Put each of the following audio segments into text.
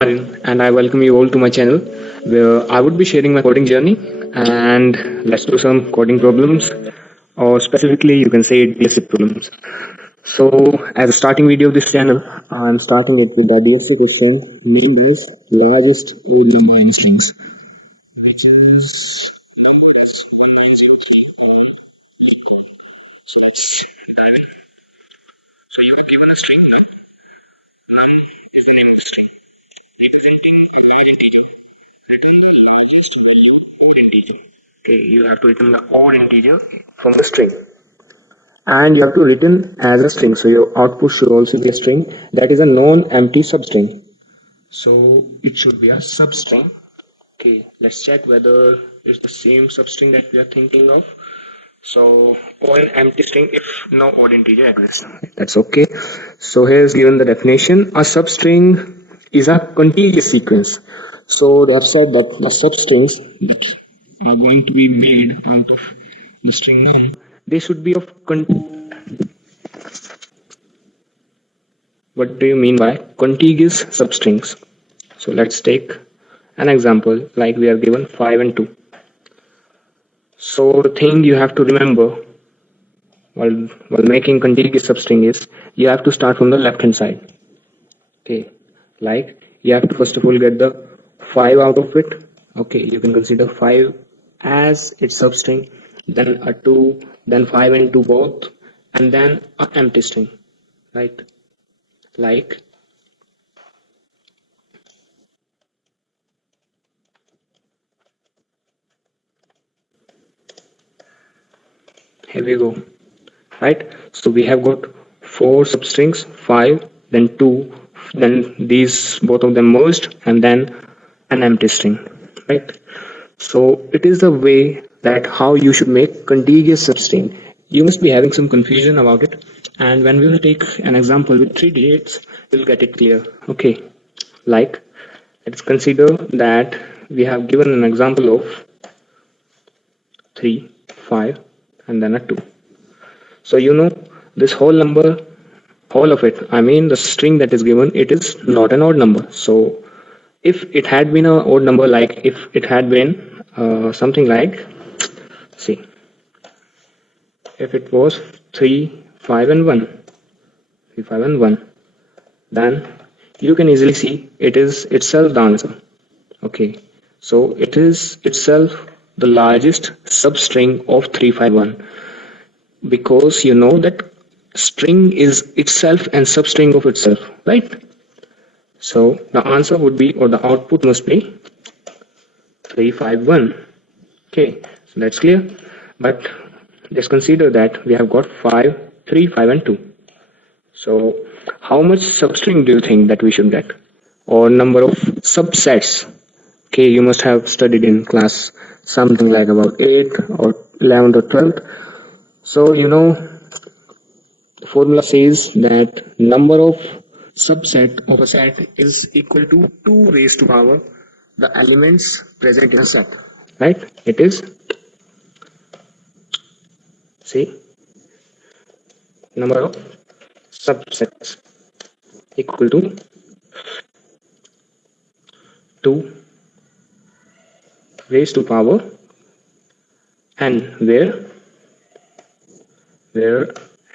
And I welcome you all to my channel where I would be sharing my coding journey and let's do some coding problems, or specifically you can say DSA problems. So as a starting video of this channel, I'm starting it with the DSA question named as largest odd number in strings, which is so let's dive in. So you are given a string none. None is the name of the string representing a large integer. Return the largest value odd integer. Okay, you have to return the odd integer from the string, and you have to return as a string. So your output should also be a string that is a non-empty substring. So it should be a substring. Okay, let's check whether it's the same substring that we are thinking of. So or an empty string if no odd integer exists. That's okay. So here's given the definition. A substring is a contiguous sequence. So they have said that the substrings that are going to be made out of the string num, they should be of what do you mean by contiguous substrings? So let's take an example like we are given 5 and 2. So the thing you have to remember while making contiguous substring is you have to start from the left hand side. Okay, like you have to first of all get the 5 out of it. Okay, you can consider 5 as its substring, then a 2, then 5 and 2 both, and then an empty string, right? Like here we go, right? So we have got 4 substrings, 5, then 2, then these both of them merged, and then an empty string, right? So it is the way that how you should make contiguous substring. You must be having some confusion about it, and when we will take an example with 3 digits, we'll get it clear. Okay, like let's consider that we have given an example of 3, 5, and then a 2. So you know this whole number, whole of it, I mean the string that is given, it is not an odd number. So if it had been an odd number, like if it had been something like, see, if it was 3, 5 and 1, 3, 5 and 1, then you can easily see it is itself the answer. Okay, so it is itself the largest substring of 351, because you know that string is itself and substring of itself, right? So the answer would be, or the output must be 351. Okay, so that's clear. But just consider that we have got 5, 3, 5 and 2. So how much substring do you think that we should get, or number of subsets? Okay, you must have studied in class something like about 8 or 11 or 12. So you know the formula says that number of subset of a set is equal to 2 raised to power the elements present in a set, right? It is, see, number of subsets equal to 2 raised to power n, where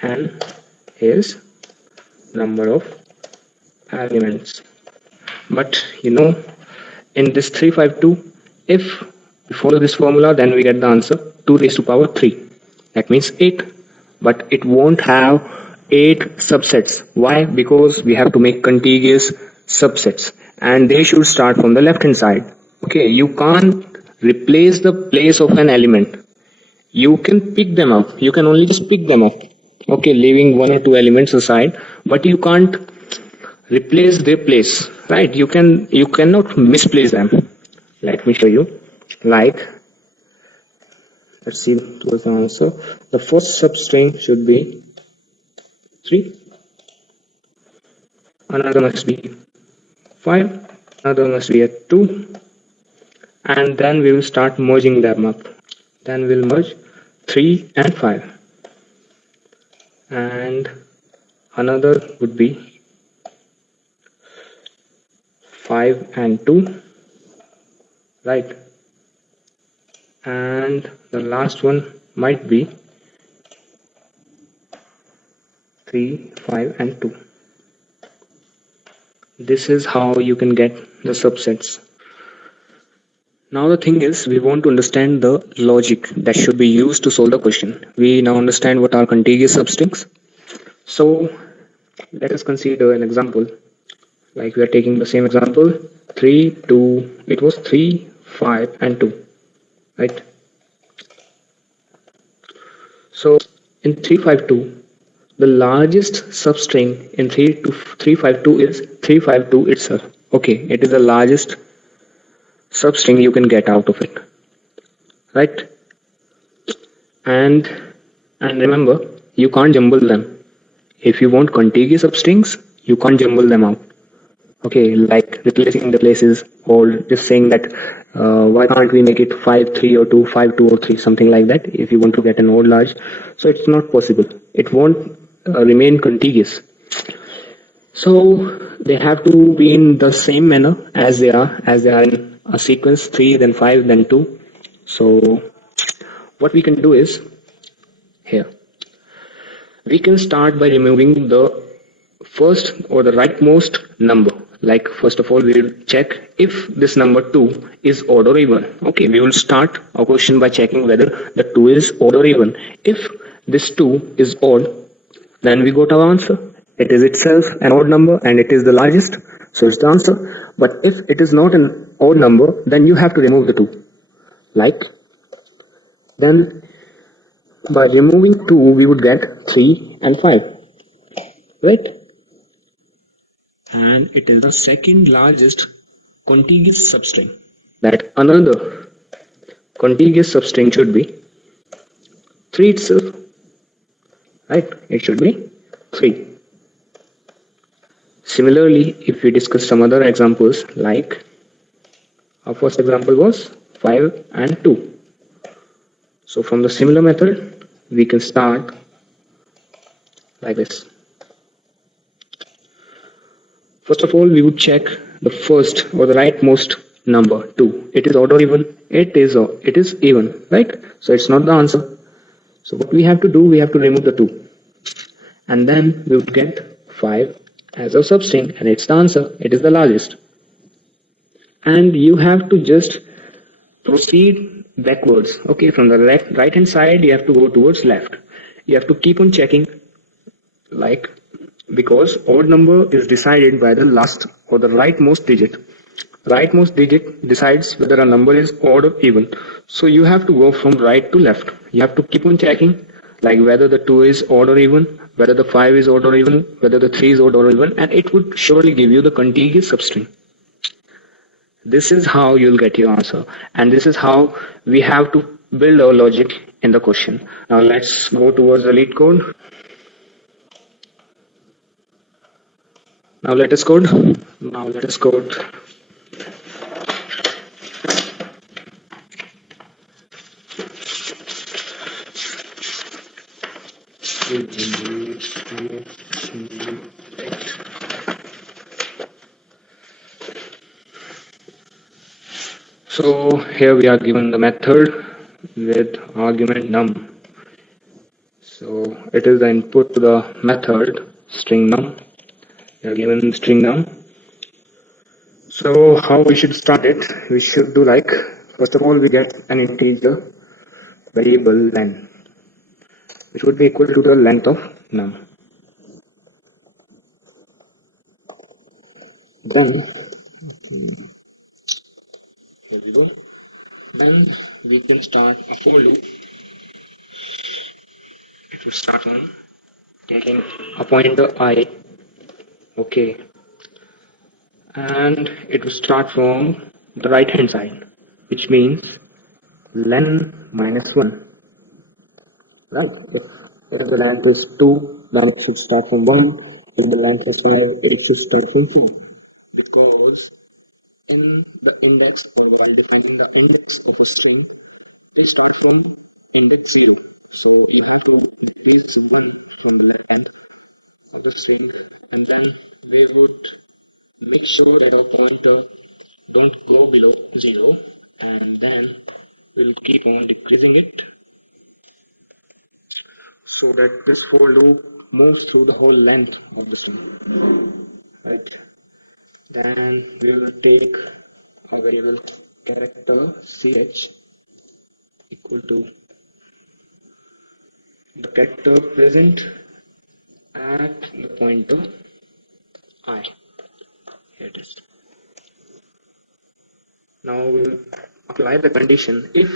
n is number of elements. But you know, in this 352, if we follow this formula, then we get the answer 2 raised to power 3. That means 8. But it won't have 8 subsets. Why? Because we have to make contiguous subsets, and they should start from the left hand side. Okay, you can't replace the place of an element. You can pick them up. You can only just pick them up. Okay, leaving 1 or 2 elements aside, but you can't replace their place, right? You cannot misplace them. Let me show you. Like, let's see what's the answer. The first substring should be 3, another must be 5, another must be a 2, and then we will start merging them up. Then we'll merge 3 and 5, and another would be 5 and 2, right? And the last one might be 3, 5 and 2. This is how you can get the subsets. Now the thing is, we want to understand the logic that should be used to solve the question. We now understand what are contiguous substrings. So let us consider an example. Like we are taking the same example, 3, 2, it was 3, 5 and 2, right? So in 352, the largest substring in 352 is 352 itself. Okay, it is the largest substring you can get out of it, right? And remember, you can't jumble them. If you want contiguous substrings, you can't jumble them out. Okay, like replacing the places or just saying that why can't we make it 5 3 or 2 5 2 or 3, something like that, if you want to get an odd large. So it's not possible, it won't remain contiguous. So they have to be in the same manner as they are in a sequence, 3 then 5 then 2. So what we can do is, here we can start by removing the first or the rightmost number. Like first of all, we will check if this number 2 is odd or even. Okay, we will start our question by checking whether the 2 is odd or even. If this 2 is odd, then we got our answer. It is itself an odd number and it is the largest, so it's the answer. But if it is not an odd number, then you have to remove the 2. Like, then by removing 2, we would get 3 and 5, right? And it is the second largest contiguous substring. That another contiguous substring should be 3 itself, right? It should be 3. Similarly, if we discuss some other examples, like our first example was 5 and 2. So from the similar method, we can start like this. First of all, we would check the first or the rightmost number 2. It is odd or even? It is even, right? So it's not the answer. So what we have to do, we have to remove the 2. And then we would get 5 as a substring, and it's the answer. It is the largest. And you have to just proceed backwards. Okay, from the right hand side, you have to go towards left. You have to keep on checking, like, because odd number is decided by the last or the rightmost digit. Rightmost digit decides whether a number is odd or even. So you have to go from right to left. You have to keep on checking, like whether the 2 is odd or even, whether the 5 is odd or even, whether the 3 is odd or even, and it would surely give you the contiguous substring. This is how you'll get your answer, and this is how we have to build our logic in the question. Now let's go towards the LeetCode. Now let us code. Now let us code. So here we are given the method with argument num. So it is the input to the method string num. We are given string num. So how we should start it? We should do like, first of all, we get an integer variable len, which would be equal to the length of num. Then here we go. Then we can start a for loop. It will start on taking a pointer I. Okay, and it will start from the right hand side, which means len minus 1, right? If the length is 2, then it should start from 1. If the length is 5, it should start from 2, because in the index, or while defining the index of a string, we start from index 0. So you have to increase 1 from the left hand of the string, and then we would make sure that our pointer don't go below 0, and then we'll keep on decreasing it so that this for loop moves through the whole length of the string. Right. Then we will take a variable character ch equal to the character present at the pointer I. Here it is. Now we'll apply the condition if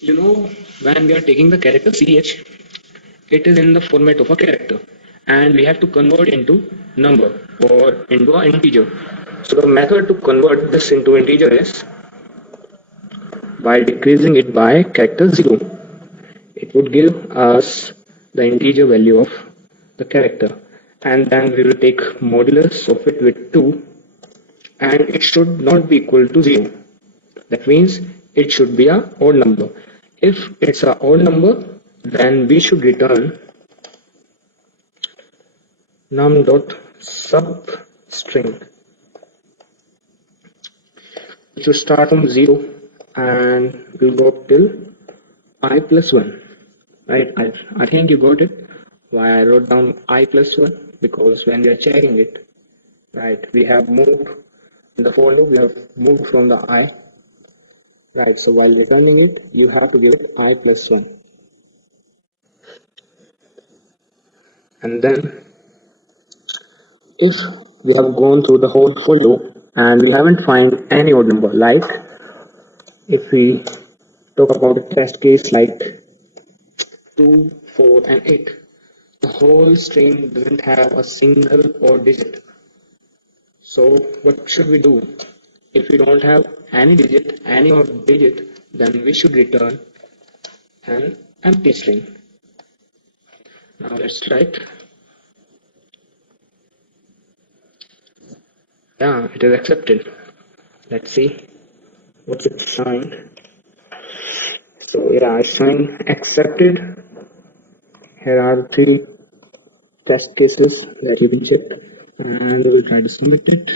you know when we are taking the character ch, it is in the format of a character and we have to convert into number or into an integer. So the method to convert this into integer is by decreasing it by character 0. It would give us the integer value of the character, and then we will take modulus of it with 2, and it should not be equal to 0. That means it should be a odd number. If it's a odd number, then we should return num.substring, which will start from 0 and will go up till I plus 1. Right? I think you got it. Why I wrote down I plus 1? Because when we are checking it, right, we have moved in the for loop, we have moved from the I. Right, so while returning it, you have to give it I plus 1. And then if we have gone through the whole for loop and we haven't find any odd number, like if we talk about a test case like 2, 4 and 8, the whole string doesn't have a single odd digit. So what should we do? If we don't have any digit, any odd digit, then we should return an empty string. Now let's try it. Yeah, it is accepted. Let's see what's it showing. So yeah, it's showing accepted. Here are 3 test cases that you can check, and we'll try to submit it.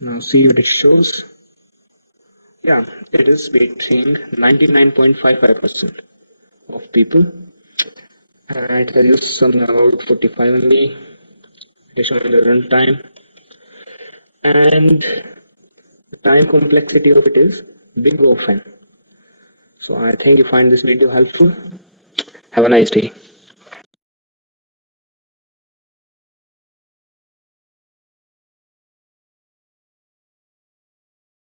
Now see what it shows. Yeah, it is beating 99.55% of people. It has used some about 45 only. It is showing the runtime, and the time complexity of it is big often. So I think you find this video helpful. Have a nice day.